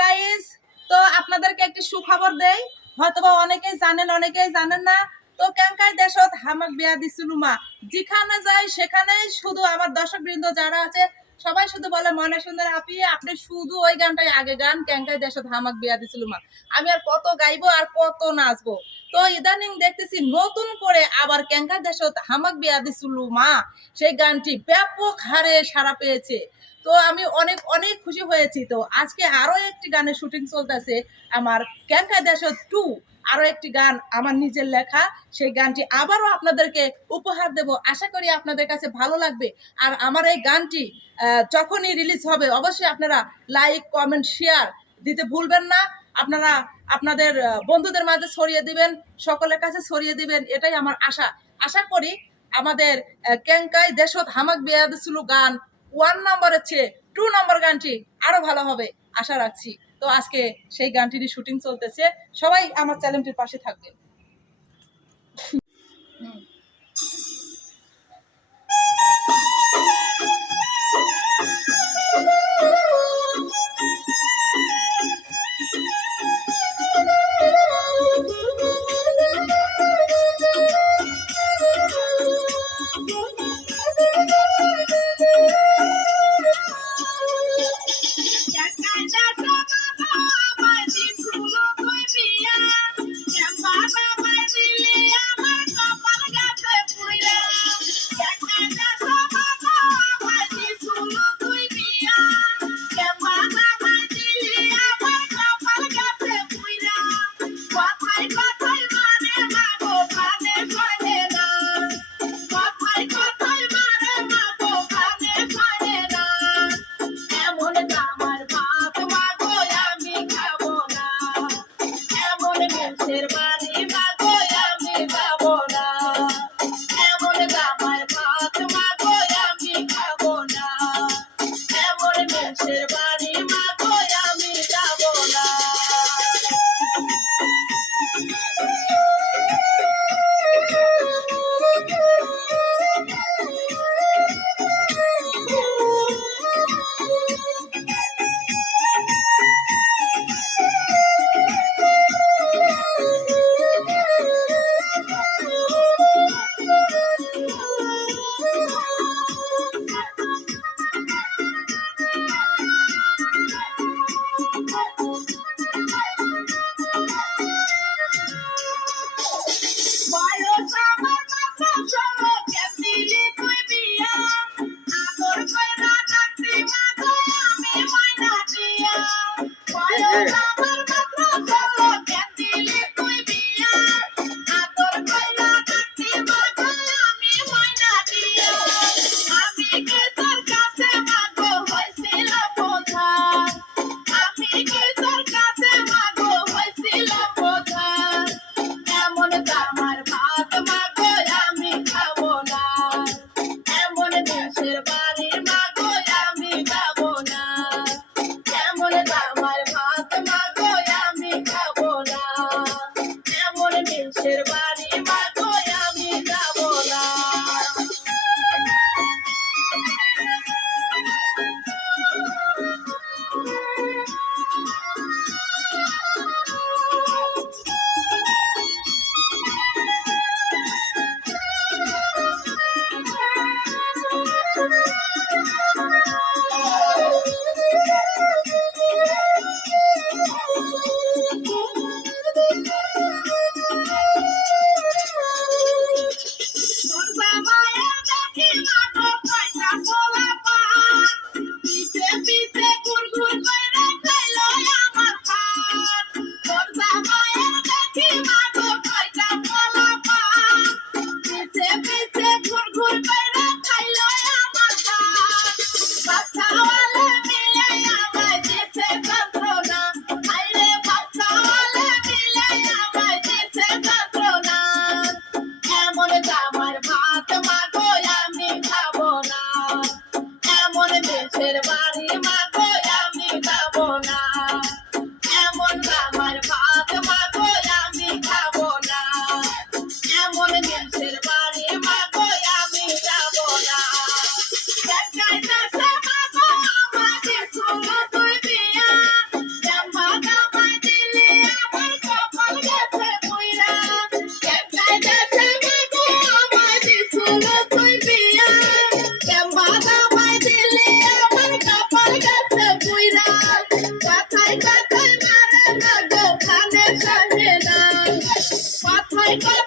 Guys তো আপনাদেরকে একটি সুখবর দেই। অনেকেই জানেন অনেকেই জানেন না। তো দেশত হামাক বিয়া দিছিল মা যেখানে যাই সেখানেই শুধু আমার দর্শক বৃন্দ যারা আছে, সবাই শুধু বলে মনে সুন্দর আপি, আপনি শুধু ওই গানটাই আগে গান দেশত হামাক বিয়া দিছিল মা আমি আর কত গাইবো আর কত নাচবো? তো ইদানিং দেখতেছি নতুন করে আবার কেঙ্কা দেশত হামাক বিয়া দিছিল মা সেই গানটি ব্যাপক হারে সাড়া পেয়েছে। তো আমি অনেক অনেক খুশি হয়েছি। তো আজকে আরও একটি গানের শুটিং চলতেছে আমার ক্যাঙ্কা দেশ টু। আরও একটি গান আমার নিজের লেখা। সেই গানটি আবারও আপনাদেরকে উপহার দেব। আশা করি আপনাদের কাছে ভালো লাগবে। আর আমার এই গানটি যখনই রিলিজ হবে অবশ্যই আপনারা লাইক কমেন্ট শেয়ার দিতে ভুলবেন না। আপনারা আপনাদের বন্ধুদের মাঝে ছড়িয়ে দিবেন সকলের কাছে ছড়িয়ে দিবেন এটাই আমার আশা। আশা করি আমাদের আহ, ক্যাঙ্কাই দেশত হামাক বিয়া দিছিল গান ওয়ান নম্বরের চেয়ে টু নম্বর গানটি আরও ভালো হবে, আশা রাখছি। তো আজকে সেই গানটিরই শুটিং চলতেছে। সবাই আমার চ্যানেলটির পাশে থাকবেন। observar. Yeah. ser Thank.